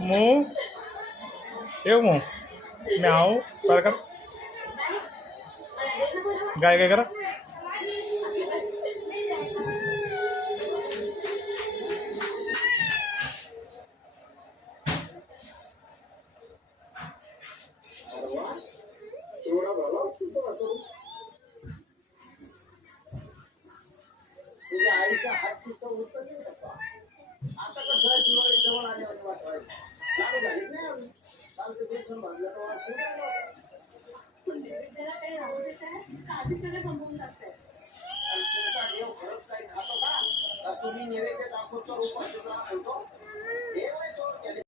मू येऊ मू म्याऊ कर कर गाय काय करा तुझ्या आईचा हात पुस्तक उत्तर नाही शकता. आता कसं दिवाळी जवळ आल्यावर वाटवायचं लागू झालीच नाही आम्ही काल ते बेसन भाजलं तर वाटतं पण त्याला काही राहू देत आहे का आधी सगळं संपवून टाकताय. तुमचा देव खरंच काही खातो का तुम्ही नैवेद्य दाखवतो उपास दाखवतो